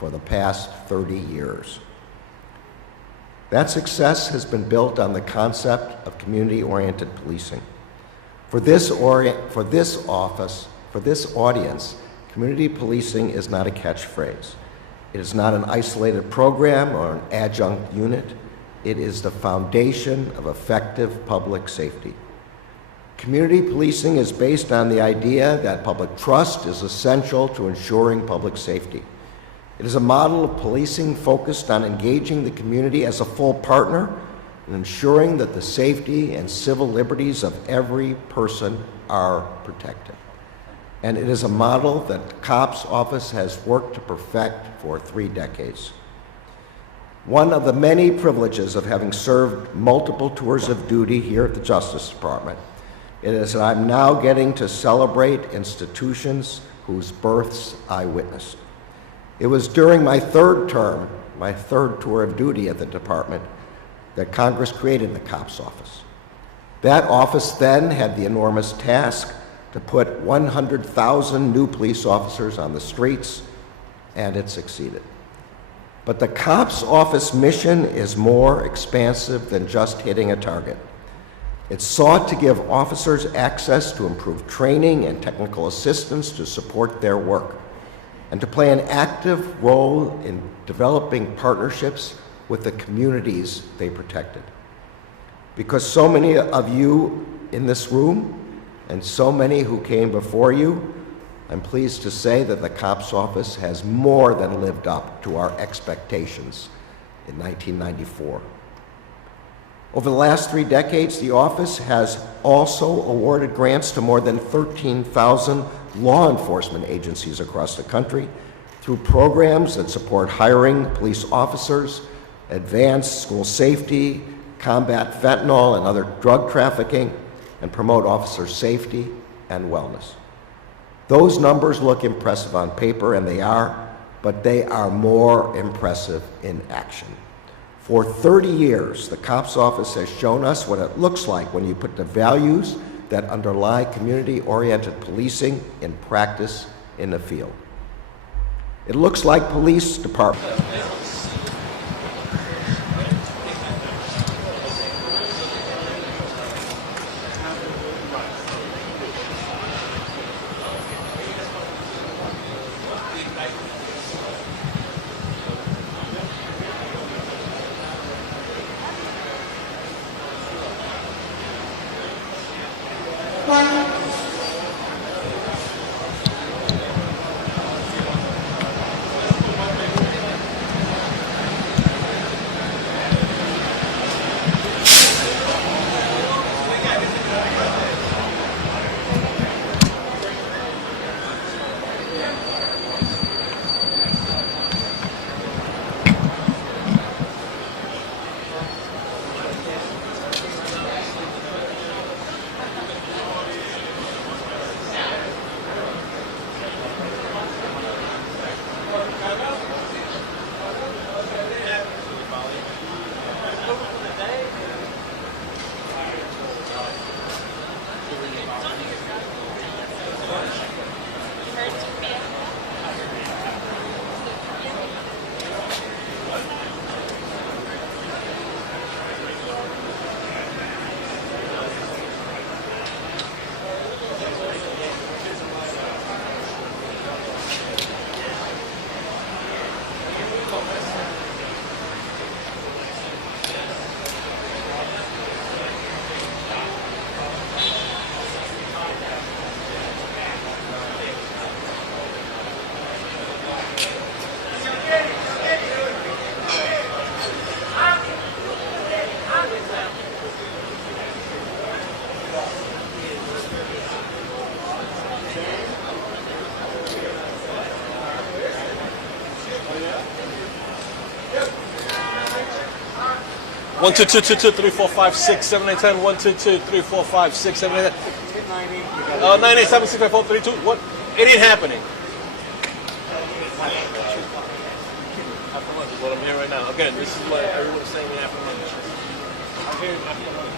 for the past 30 years. That success has been built on the concept of community-oriented policing. For this audience, community policing is not a catchphrase. It is not an isolated program or an adjunct unit. It is the foundation of effective public safety. Community policing is based on the idea that public trust is essential to ensuring public safety. It is a model of policing focused on engaging the community as a full partner and ensuring that the safety and civil liberties of every person are protected. And it is a model that the COPS office has worked to perfect for 3 decades. One of the many privileges of having served multiple tours of duty here at the Justice Department is that I'm now getting to celebrate institutions whose births I witnessed. It was during my 3rd term, my 3rd tour of duty at the department, that Congress created the COPS office. That office then had the enormous task to put 100,000 new police officers on the streets, and it succeeded. But the COPS office mission is more expansive than just hitting a target. It sought to give officers access to improved training and technical assistance to support their work, and to play an active role in developing partnerships with the communities they protected. Because so many of you in this room, and so many who came before you, I'm pleased to say that the COPS office has more than lived up to our expectations in 1994. Over the last 3 decades, the office has also awarded grants to more than 13,000 law enforcement agencies across the country through programs that support hiring police officers, advance school safety, combat fentanyl and other drug trafficking, and promote officer safety and wellness. Those numbers look impressive on paper, and they are, but they are more impressive in action. For 30 years, the COPS office has shown us what it looks like when you put the values that underlie community-oriented policing in practice in the field. It looks like police departments. One, two, two, two, two, 3, 4, 5, 6, 7, 8, 10. 1, 2, 2, 3, 4, 5, 6, 7, 8, 10. 9, 8, 7, 6, 5, 4, 3, 2. What? It ain't happening. After lunch is what I'm here right now. Again, this is what everyone's saying after lunch. I'm here after lunch.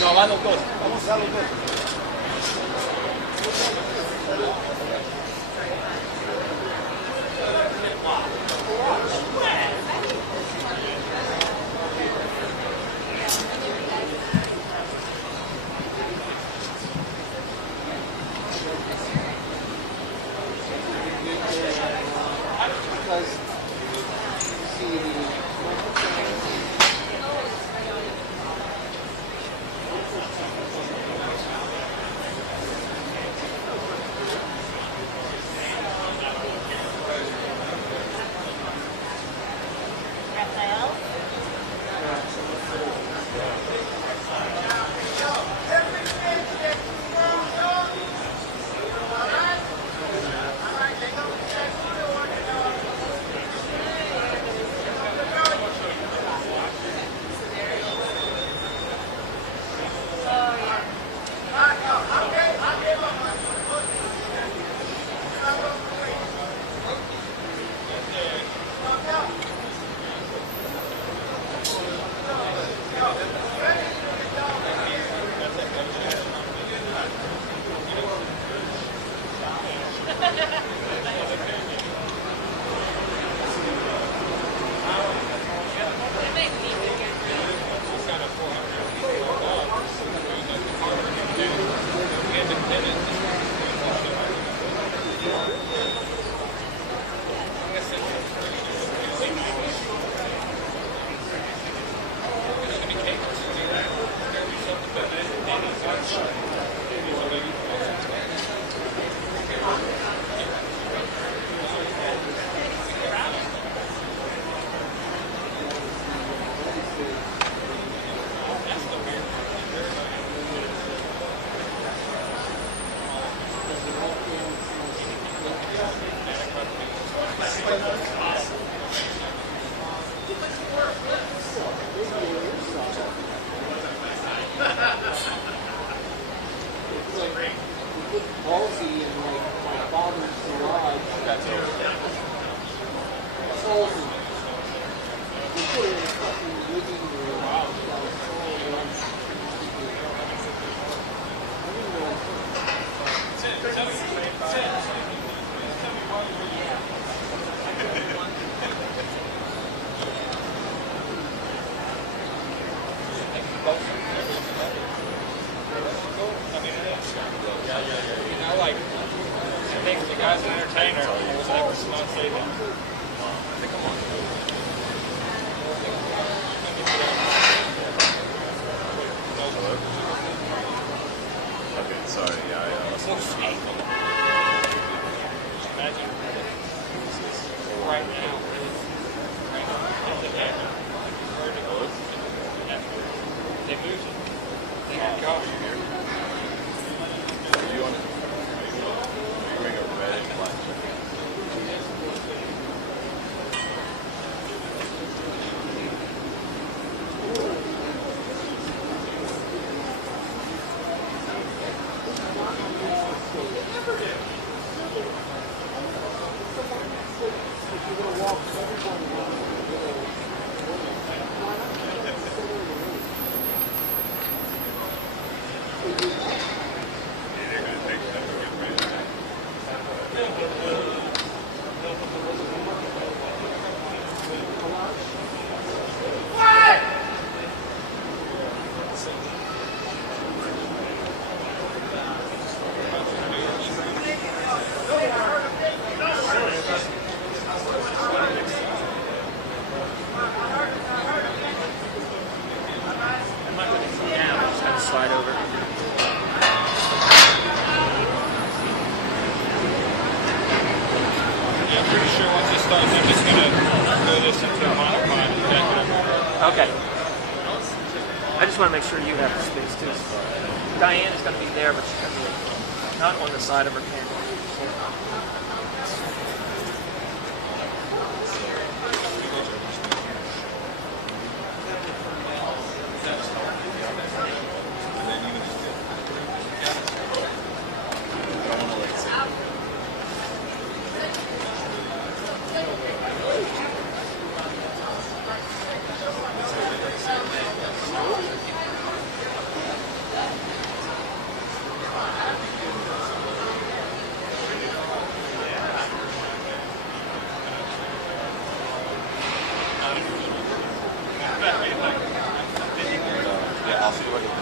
No, va los dos. Vamos a los dos. Okay. I just want to make sure you have the space too. Diane is going to be there, but she's going to be not on the side of her camera. I'll see you right here.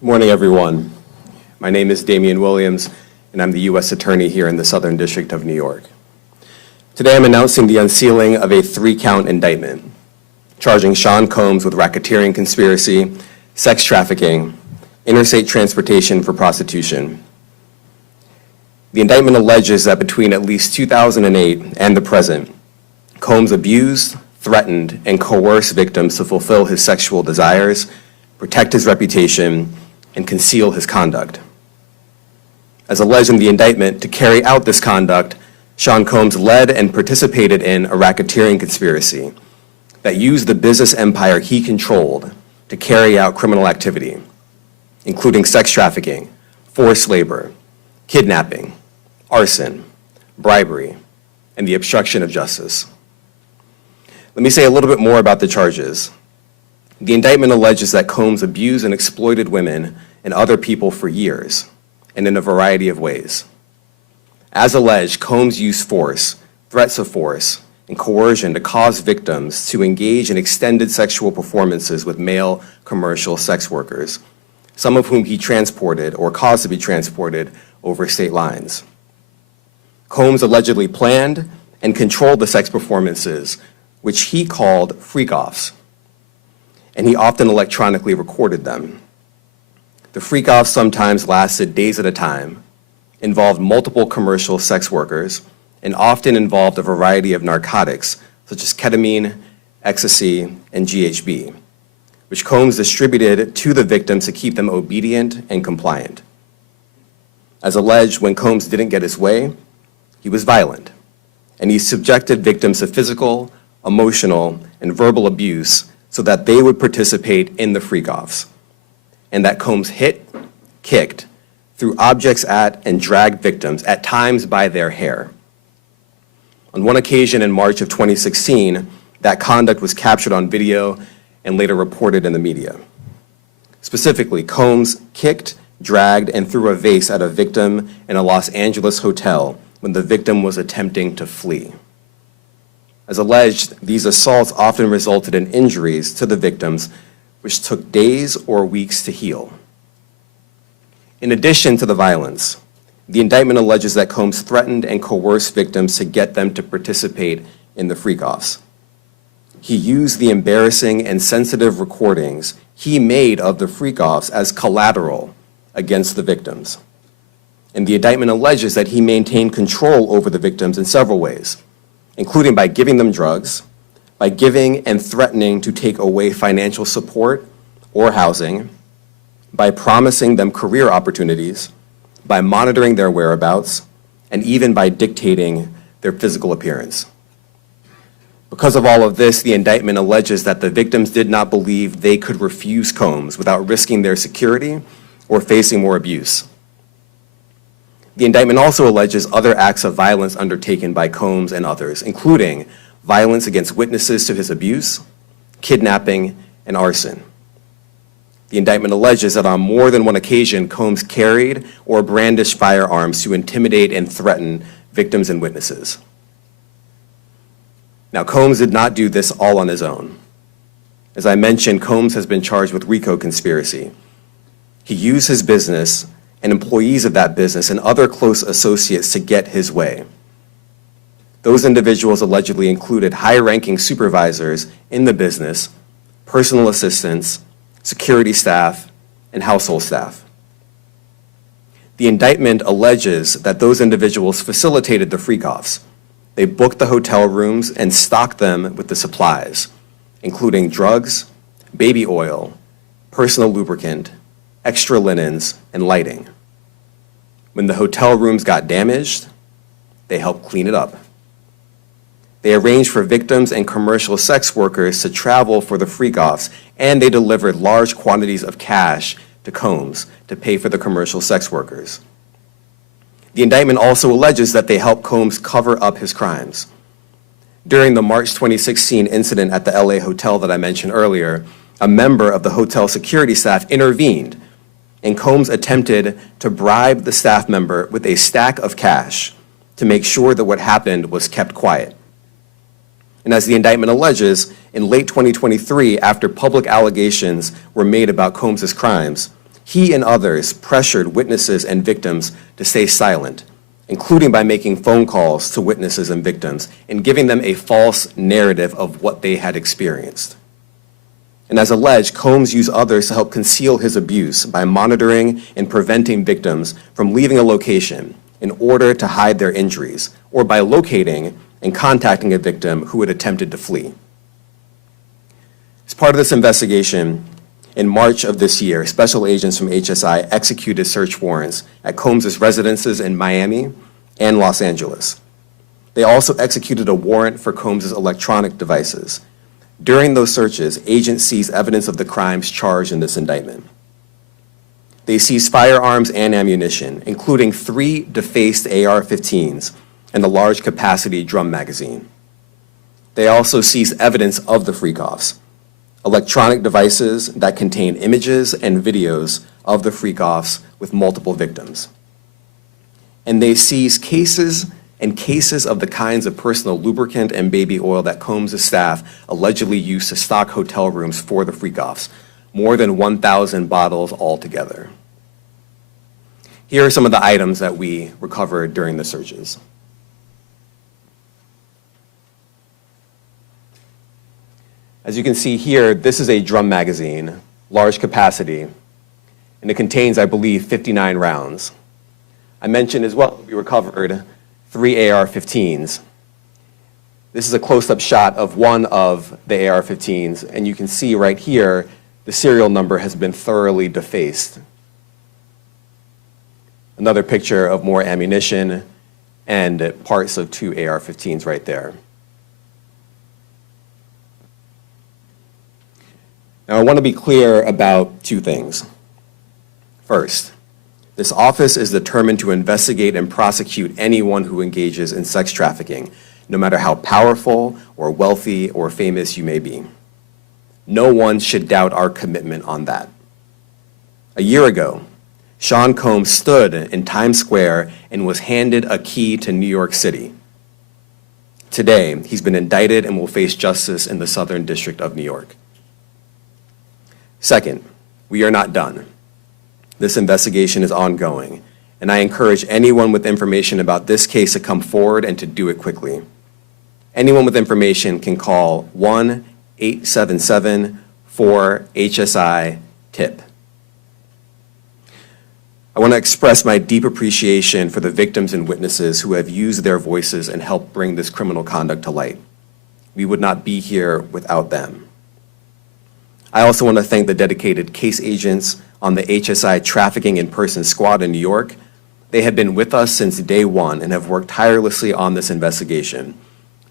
Good morning, everyone. My name is Damian Williams, and I'm the U.S. Attorney here in the Southern District of New York. Today, I'm announcing the unsealing of a 3-count indictment, charging Sean Combs with racketeering conspiracy, sex trafficking, interstate transportation for prostitution. The indictment alleges that between at least 2008 and the present, Combs abused, threatened, and coerced victims to fulfill his sexual desires, protect his reputation, and conceal his conduct. As alleged in the indictment, to carry out this conduct, Sean Combs led and participated in a racketeering conspiracy that used the business empire he controlled to carry out criminal activity, including sex trafficking, forced labor, kidnapping, arson, bribery, and the obstruction of justice. Let me say a little bit more about the charges. The indictment alleges that Combs abused and exploited women and other people for years, and in a variety of ways. As alleged, Combs used force, threats of force, and coercion to cause victims to engage in extended sexual performances with male commercial sex workers, some of whom he transported or caused to be transported over state lines. Combs allegedly planned and controlled the sex performances, which he called freak-offs, and he often electronically recorded them. The freak-offs sometimes lasted days at a time, involved multiple commercial sex workers, and often involved a variety of narcotics, such as ketamine, ecstasy, and GHB, which Combs distributed to the victims to keep them obedient and compliant. As alleged, when Combs didn't get his way, he was violent, and he subjected victims to physical, emotional, and verbal abuse so that they would participate in the freak-offs, and that Combs hit, kicked, threw objects at, and dragged victims, at times by their hair. On one occasion in March of 2016, that conduct was captured on video and later reported in the media. Specifically, Combs kicked, dragged, and threw a vase at a victim in a Los Angeles hotel when the victim was attempting to flee. As alleged, these assaults often resulted in injuries to the victims, which took days or weeks to heal. In addition to the violence, the indictment alleges that Combs threatened and coerced victims to get them to participate in the freak-offs. He used the embarrassing and sensitive recordings he made of the freak-offs as collateral against the victims. And the indictment alleges that he maintained control over the victims in several ways, including by giving them drugs, by giving and threatening to take away financial support or housing, by promising them career opportunities, by monitoring their whereabouts, and even by dictating their physical appearance. Because of all of this, the indictment alleges that the victims did not believe they could refuse Combs without risking their security or facing more abuse. The indictment also alleges other acts of violence undertaken by Combs and others, including violence against witnesses to his abuse, kidnapping, and arson. The indictment alleges that on more than one occasion, Combs carried or brandished firearms to intimidate and threaten victims and witnesses. Now, Combs did not do this all on his own. As I mentioned, Combs has been charged with RICO conspiracy. He used his business and employees of that business and other close associates to get his way. Those individuals allegedly included high-ranking supervisors in the business, personal assistants, security staff, and household staff. The indictment alleges that those individuals facilitated the freak-offs. They booked the hotel rooms and stocked them with the supplies, including drugs, baby oil, personal lubricant, extra linens, and lighting. When the hotel rooms got damaged, they helped clean it up. They arranged for victims and commercial sex workers to travel for the freak-offs, and they delivered large quantities of cash to Combs to pay for the commercial sex workers. The indictment also alleges that they helped Combs cover up his crimes. During the March 2016 incident at the LA hotel that I mentioned earlier, a member of the hotel security staff intervened, and Combs attempted to bribe the staff member with a stack of cash to make sure that what happened was kept quiet. And as the indictment alleges, in late 2023, after public allegations were made about Combs' crimes, He and others pressured witnesses and victims to stay silent, including by making phone calls to witnesses and victims and giving them a false narrative of what they had experienced. And as alleged, Combs used others to help conceal his abuse by monitoring and preventing victims from leaving a location in order to hide their injuries, or by locating and contacting a victim who had attempted to flee. As part of this investigation, in March of this year, special agents from HSI executed search warrants at Combs' residences in Miami and Los Angeles. They also executed a warrant for Combs' electronic devices. During those searches, agents seized evidence of the crimes charged in this indictment. They seized firearms and ammunition, including 3 defaced AR-15s and a large capacity drum magazine. They also seized evidence of the freak-offs, electronic devices that contain images and videos of the freak-offs with multiple victims. And they seized cases of the kinds of personal lubricant and baby oil that Combs' staff allegedly used to stock hotel rooms for the freak-offs, more than 1,000 bottles altogether. Here are some of the items that we recovered during the searches. As you can see here, this is a drum magazine, large capacity, and it contains, I believe, 59 rounds. I mentioned as well, we recovered 3 AR-15s. This is a close-up shot of one of the AR-15s, and you can see right here, the serial number has been thoroughly defaced. Another picture of more ammunition and parts of 2 AR-15s right there. Now, I want to be clear about 2 things. First, this office is determined to investigate and prosecute anyone who engages in sex trafficking, no matter how powerful or wealthy or famous you may be. No one should doubt our commitment on that. A year ago, Sean Combs stood in Times Square and was handed a key to New York City. Today, he's been indicted and will face justice in the Southern District of New York. Second, we are not done. This investigation is ongoing, and I encourage anyone with information about this case to come forward and to do it quickly. Anyone with information can call 1-877-4HSI-TIP. I want to express my deep appreciation for the victims and witnesses who have used their voices and helped bring this criminal conduct to light. We would not be here without them. I also want to thank the dedicated case agents on the HSI Trafficking in Person Squad in New York. They have been with us since day one and have worked tirelessly on this investigation.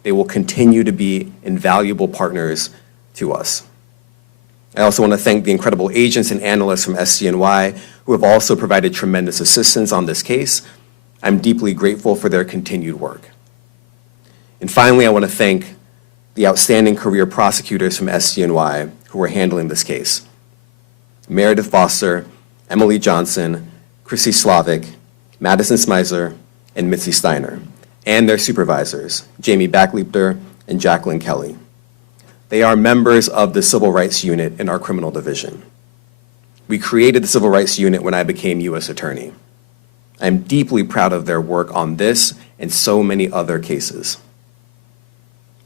They will continue to be invaluable partners to us. I also want to thank the incredible agents and analysts from SCNY who have also provided tremendous assistance on this case. I'm deeply grateful for their continued work. And finally, I want to thank the outstanding career prosecutors from SCNY who are handling this case. Meredith Foster, Emily Johnson, Chrissy Slavic, Madison Smizer, and Mitzi Steiner, and their supervisors, Jamie Backleapter and Jacqueline Kelly. They are members of the Civil Rights Unit in our criminal division. We created the Civil Rights Unit when I became U.S. Attorney. I'm deeply proud of their work on this and so many other cases.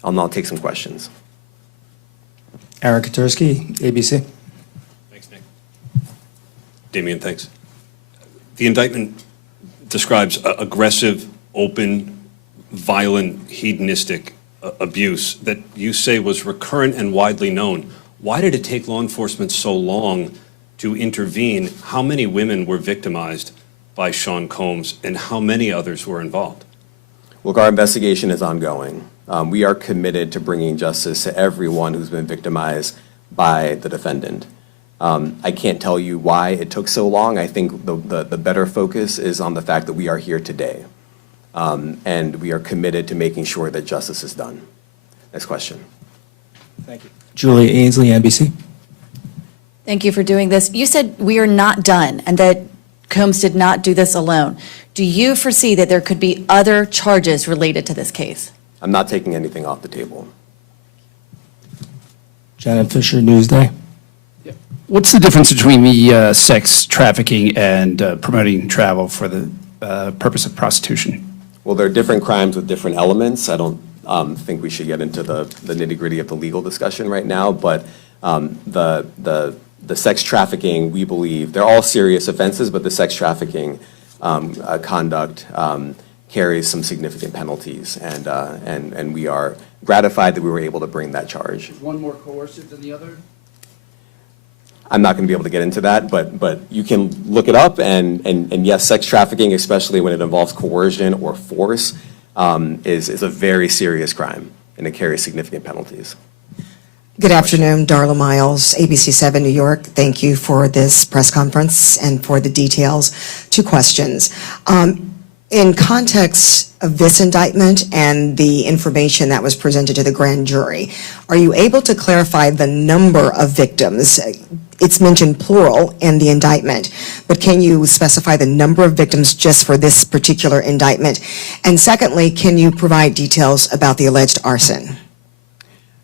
I'll now take some questions. Aaron Katursky, ABC. Thanks, Nick. Damian, thanks. The indictment describes aggressive, open, violent, hedonistic abuse that you say was recurrent and widely known. Why did it take law enforcement so long to intervene? How many women were victimized by Sean Combs, and how many others were involved? Look, our investigation is ongoing. We are committed to bringing justice to everyone who's been victimized by the defendant. I can't tell you why it took so long. I think the better focus is on the fact that we are here today. And we are committed to making sure that justice is done. Next question. Thank you. Julia Ainsley, NBC. Thank you for doing this. You said we are not done and that Combs did not do this alone. Do you foresee that there could be other charges related to this case? I'm not taking anything off the table. Janet Fisher, Newsday. What's the difference between the sex trafficking and promoting travel for the purpose of prostitution? Well, they're different crimes with different elements. I don't think we should get into the nitty-gritty of the legal discussion right now, but the sex trafficking, we believe, they're all serious offenses, but the sex trafficking conduct carries some significant penalties, and we are gratified that we were able to bring that charge. Is one more coercive than the other? I'm not going to be able to get into that, but you can look it up, and yes, sex trafficking, especially when it involves coercion or force, is a very serious crime, and it carries significant penalties. Good afternoon, Darla Miles, ABC7 New York. Thank you for this press conference and for the details. 2 questions. In context of this indictment and the information that was presented to the grand jury, are you able to clarify the number of victims? It's mentioned plural in the indictment, but can you specify the number of victims just for this particular indictment? And secondly, can you provide details about the alleged arson?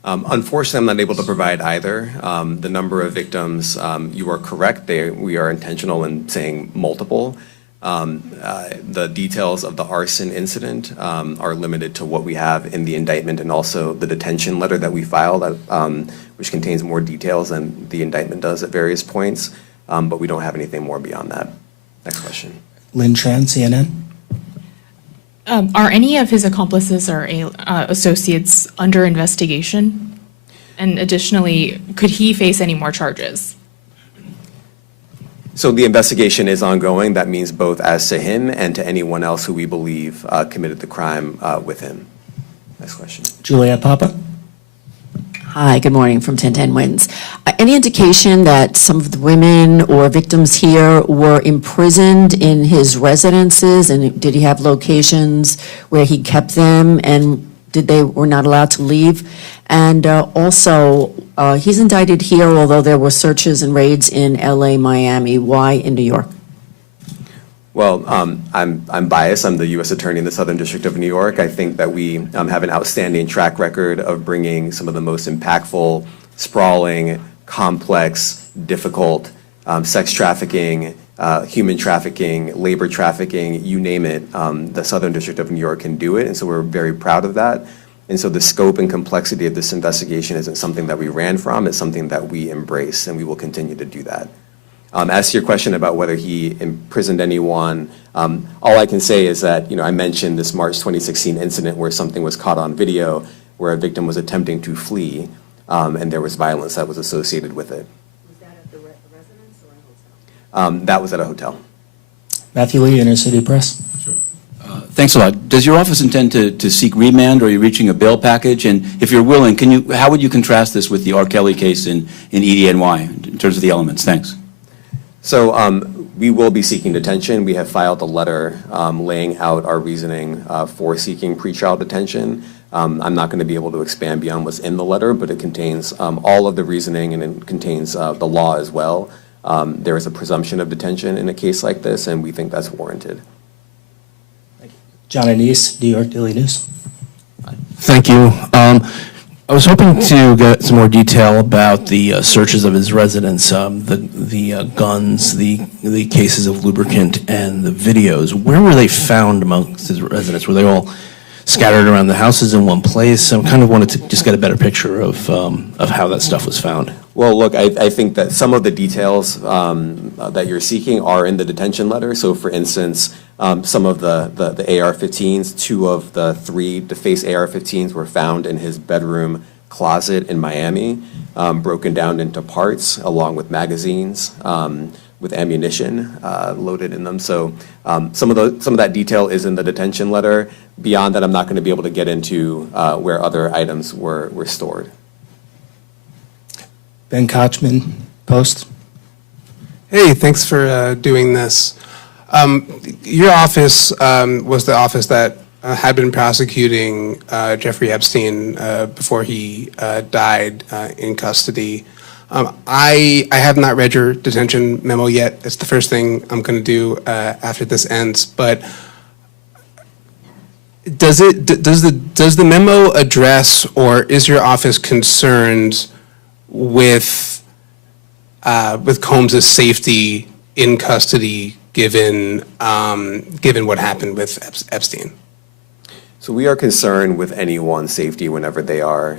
Unfortunately, I'm not able to provide either. The number of victims, you are correct. We are intentional in saying multiple. The details of the arson incident are limited to what we have in the indictment and also the detention letter that we filed, which contains more details than the indictment does at various points, but we don't have anything more beyond that. Next question. Lynn Tran, CNN. Are any of his accomplices or associates under investigation? And additionally, could he face any more charges? So the investigation is ongoing. That means both as to him and to anyone else who we believe committed the crime with him. Next question. Juliet Papa. Hi, good morning from 1010 Wins. Any indication that some of the women or victims here were imprisoned in his residences, and did he have locations where he kept them, and were not allowed to leave? And also, he's indicted here, although there were searches and raids in LA, Miami. Why in New York? Well, I'm biased. I'm the U.S. Attorney in the Southern District of New York. I think that we have an outstanding track record of bringing some of the most impactful, sprawling, complex, difficult sex trafficking, human trafficking, labor trafficking, you name it. The Southern District of New York can do it, and so we're very proud of that. And so the scope and complexity of this investigation isn't something that we ran from. It's something that we embrace, and we will continue to do that. As to your question about whether he imprisoned anyone, all I can say is that, I mentioned this March 2016 incident where something was caught on video where a victim was attempting to flee, and there was violence that was associated with it. Was that at the residence or a hotel? That was at a hotel. Matthew Lee, Inner City Press. Thanks a lot. Does your office intend to seek remand, or are you reaching a bail package? And if you're willing, how would you contrast this with the R. Kelly case in EDNY in terms of the elements? Thanks. So we will be seeking detention. We have filed a letter laying out our reasoning for seeking pretrial detention. I'm not going to be able to expand beyond what's in the letter, but it contains all of the reasoning, and it contains the law as well. There is a presumption of detention in a case like this, and we think that's warranted. John Anise, New York Daily News. Thank you. I was hoping to get some more detail about the searches of his residence, the guns, the cases of lubricant, and the videos. Where were they found amongst his residence? Were they all scattered around the houses in one place? I kind of wanted to just get a better picture of how that stuff was found. Well, look, I think that some of the details that you're seeking are in the detention letter. So, for instance, some of the AR-15s, 2 of the 3 defaced AR-15s were found in his bedroom closet in Miami, broken down into parts along with magazines with ammunition loaded in them. So some of that detail is in the detention letter. Beyond that, I'm not going to be able to get into where other items were stored. Ben Kochman, Post. Hey, thanks for doing this. Your office was the office that had been prosecuting Jeffrey Epstein before he died in custody. I have not read your detention memo yet. It's the first thing I'm going to do after this ends. But does the memo address, or is your office concerned with with Combs' safety in custody, given what happened with Epstein? So we are concerned with anyone's safety whenever they are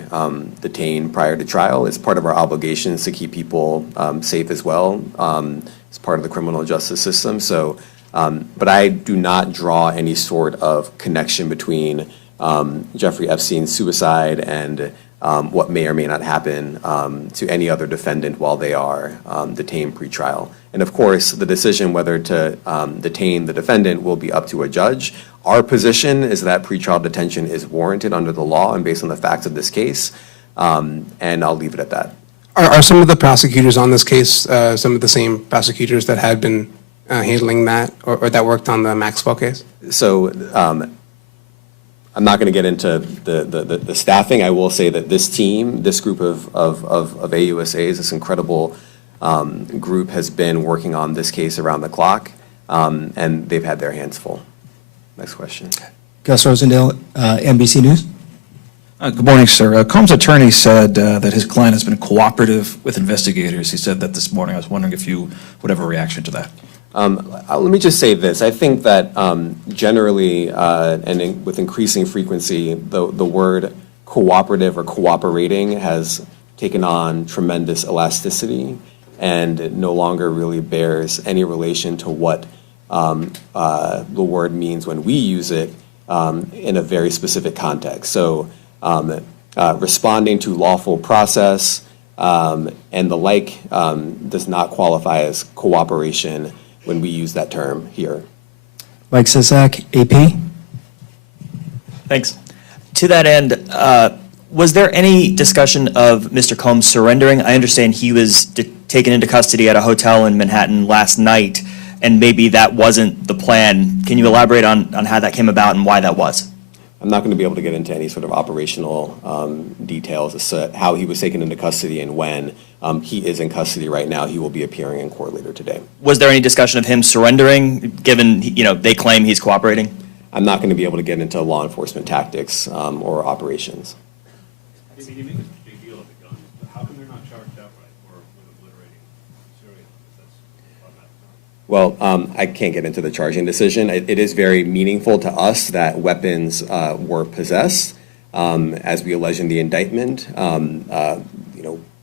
detained prior to trial. It's part of our obligations to keep people safe as well. It's part of the criminal justice system. So, but I do not draw any sort of connection between Jeffrey Epstein's suicide and what may or may not happen to any other defendant while they are detained pre-trial. And of course, the decision whether to detain the defendant will be up to a judge. Our position is that pretrial detention is warranted under the law and based on the facts of this case, and I'll leave it at that. Are some of the prosecutors on this case some of the same prosecutors that had been handling that or that worked on the Maxwell case? So I'm not going to get into the staffing. I will say that this team, this group of AUSAs, this incredible group has been working on this case around the clock, and they've had their hands full. Next question. Gus Rosendale, NBC News. Good morning, sir. Combs' attorney said that his client has been cooperative with investigators. He said that this morning. I was wondering if you would have a reaction to that. Let me just say this. I think that generally and with increasing frequency, the word cooperative or cooperating has taken on tremendous elasticity and no longer really bears any relation to what the word means when we use it in a very specific context. So responding to lawful process and the like does not qualify as cooperation when we use that term here. Mike Sisak, AP. Thanks. To that end, was there any discussion of Mr. Combs surrendering? I understand he was taken into custody at a hotel in Manhattan last night, and maybe that wasn't the plan. Can you elaborate on how that came about and why that was? I'm not going to be able to get into any sort of operational details as to how he was taken into custody and when. He is in custody right now. He will be appearing in court later today. Was there any discussion of him surrendering, given they claim he's cooperating? I'm not going to be able to get into law enforcement tactics or operations. You make a big deal of the guns, but how come they're not charged outright or with obliterating Syria? Well, I can't get into the charging decision. It is very meaningful to us that weapons were possessed, as we allege in the indictment.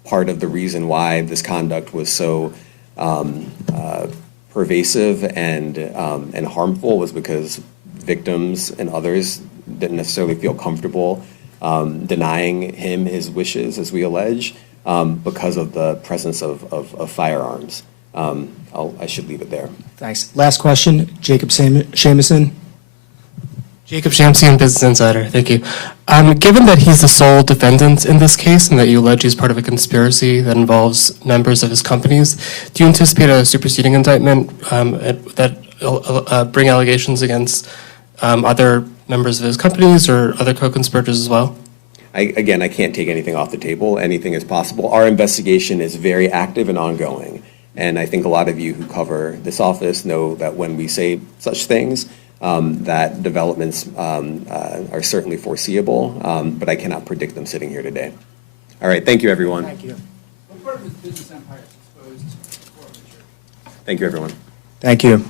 Part of the reason why this conduct was so pervasive and harmful was because victims and others didn't necessarily feel comfortable denying him his wishes, as we allege, because of the presence of firearms. I should leave it there. Thanks. Last question, Jacob Shamison. Jacob Shamsian, Business Insider. Thank you. Given that he's the sole defendant in this case and that you allege he's part of a conspiracy that involves members of his companies, do you anticipate a superseding indictment that bring allegations against other members of his companies or other co-conspirators as well? I can't take anything off the table. Anything is possible. Our investigation is very active and ongoing. And I think a lot of you who cover this office know that when we say such things, that developments are certainly foreseeable, but I cannot predict them sitting here today. All right, thank you, everyone. Thank you. What part of his business empire is exposed? Thank you, everyone. Thank you.